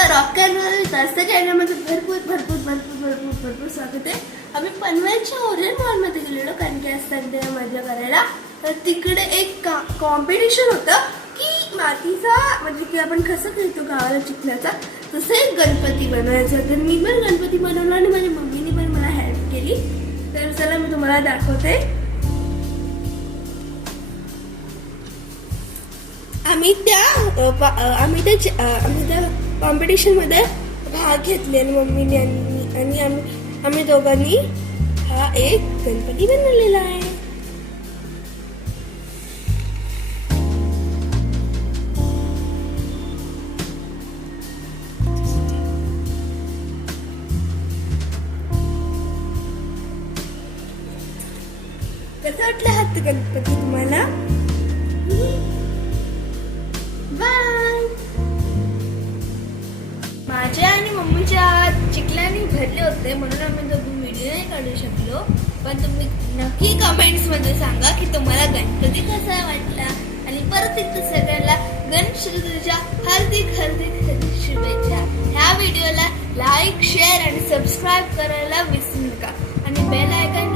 तुमचं rock and role जास्त चॅनलमध्ये भरपूर भरपूर भरपूर भरपूर भरपूर स्वागत आहे. आम्ही पनवेलच्या ओरियन मॉलमध्ये गेलेलो कारण की आज संडे मजा करायला. तर तिकडे एक कॉम्पिटिशन होतं की मातीचा म्हणजे की आपण कसं खेळतो गावाला चिखलाचा तसं एक गणपती बनवायचा. तर मी पण गणपती बनवला आणि माझ्या मम्मीने पण मला हेल्प केली. तर चला मी तुम्हाला दाखवते. आम्ही त्या कॉम्पिटिशन मध्ये भाग घेतले मम्मीने आणि आम्ही दोघांनी हा एक गणपती बनवलेला आहे. कसं वाटलं हा गणपती तुम्हाला? माझ्या आणि मम्मीच्या चिखलाने भरले होते म्हणून आम्ही दोघं व्हिडिओ नाही काढू शकलो. पण तुम्ही नक्की कमेंट्स मध्ये सांगा की तुम्हाला गणपती कसा वाटला. आणि परत एकदा सगळ्यांना गणेश चतुर्थीच्या हार्दिक हार्दिक हार्दिक शुभेच्छा. ह्या व्हिडिओला लाईक शेअर आणि सबस्क्राईब करायला विसरू नका आणि बेल आयकॉन